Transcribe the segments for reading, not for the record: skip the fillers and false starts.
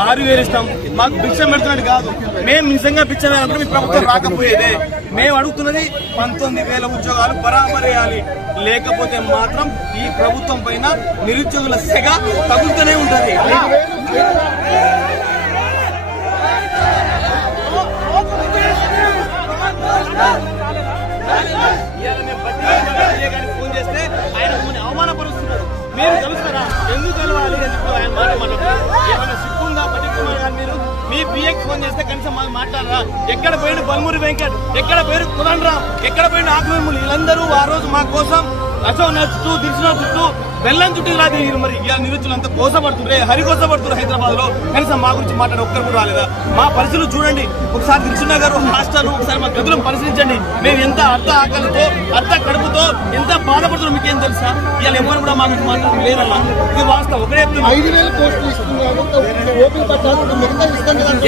6,000 ఇస్తాం, మాకు భిక్షం పెడుతున్నట్టు కాదు. మేము నిజంగా భిక్షం వేయాలంటే మీ ప్రభుత్వం రాకపోయేదే. మేము అడుగుతున్నది 19,000 ఉద్యోగాలు బరాబర్ వేయాలి. లేకపోతే మాత్రం ఈ ప్రభుత్వం పైన నిరుద్యోగుల సెగ తగులుతూనే ఉంటది. ఫోన్ చేస్తే ఆయన అవమానపరుస్తున్నారు. మీరు కలుస్తారా? ఎందుకు కలవాలి అని చెప్పి ఆయన ఏమైనా సిగ్గుందా? పట్టించుకున్నారు కానీ మీరు మీ పిఏకి ఫోన్ చేస్తే కనీసం మాకు మాట్లాడరా? ఎక్కడ పోయిన బల్మూరి వెంకట్, ఎక్కడ పోయిన కుదనరామ్, ఎక్కడ పోయిన ఆకుమూలు, వీళ్ళందరూ ఆ రోజు మా కోసం అశోక్ చుట్టూ దిల్సిన చుట్టూ బెల్లం చుట్టూ రాదు. మరి ఇలా నిరుచులు అంతా కోసపడుతుంటే హరికోసపడుతున్నారు హైదరాబాద్ లో. కనీసం మా గురించి మాట్లాడే ఒక్కరు కూడా రాలేదా? మా పరిస్థితులు చూడండి ఒకసారి. దిల్సుఖ్నగర్ గారు హాస్టల్ ఒకసారి మా గదులను పరిశీలించండి. మేము ఎంత అర్థ ఆకలితో అర్థ కడుపుతో ఎంత బాధపడుతున్నాం మీకేం తెలుసా? ఇలా ఎవరు కూడా మా గురించి మాట్లాడడం లేదన్నా. ఇది వాస్తవం. ఒకటే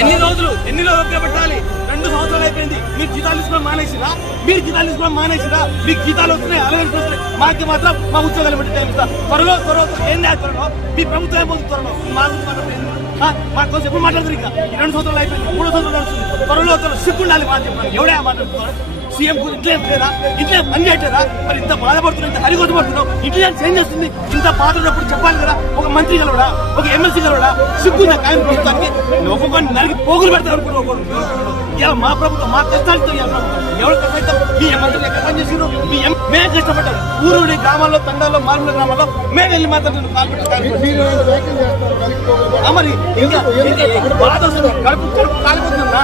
ఎన్ని రోజులు ఓపిక పెట్టాలి? 2 సంవత్సరాలు అయిపోయింది. మీరు జీతాలు తీసుకోవడం మానేసిరా? మీకు జీతాలు వస్తున్నాయి, అలవెన్స్ వస్తున్నాయి. మాకు మాత్రం మా ఉద్యోగాలు పెట్టి తెలుస్తా. త్వరలో ఏం త్వరలో మీ ప్రభుత్వం ఏమవుతుంది? త్వరలో మా కోసం ఎప్పుడు మాట్లాడుతుంది? ఇంకా 2 సంవత్సరాలు అయిపోయింది, 3 సంవత్సరాలు నడుస్తుంది. త్వరలో సిగ్గు ఉండాలి. మాట చెప్పాలి. ఎవడే మాట్లాడుతున్నారు? సీఎం ఇంట్లో లేదా? ఇంట్లో పని చేయట్లేదా? మరి ఇంత బాధపడుతున్నావు, ఇంత హరిగోసపడుతున్నావు. ఇంట్లో చేంజ్ చేస్తుంది. ఇంత బాధ ఉన్నప్పుడు చెప్పాలి కదా. ఒక మంత్రి కలవడా, ఒక ఎమ్మెల్సీ కలవడా? సిగ్గుందా కాయం ప్రభుత్వానికి? ఒక్కొక్కరిని నరికి పోగులు పెడతారు అనుకుంటున్నావు. ఇలా మా ప్రభుత్వం మా కష్టాలతో ఎవరు కష్టం? మీ మంత్రులు ఎక్కడ పనిచేసారు? మేము కష్టపడ్డారు. ఊరు గ్రామాల్లో, తండాల్లో, మారుమూల గ్రామాల్లో మేము వెళ్ళి మాట్లాడుతున్నాం. మరి ఇంకా బాధ కడుపు కాలిపోతుందా?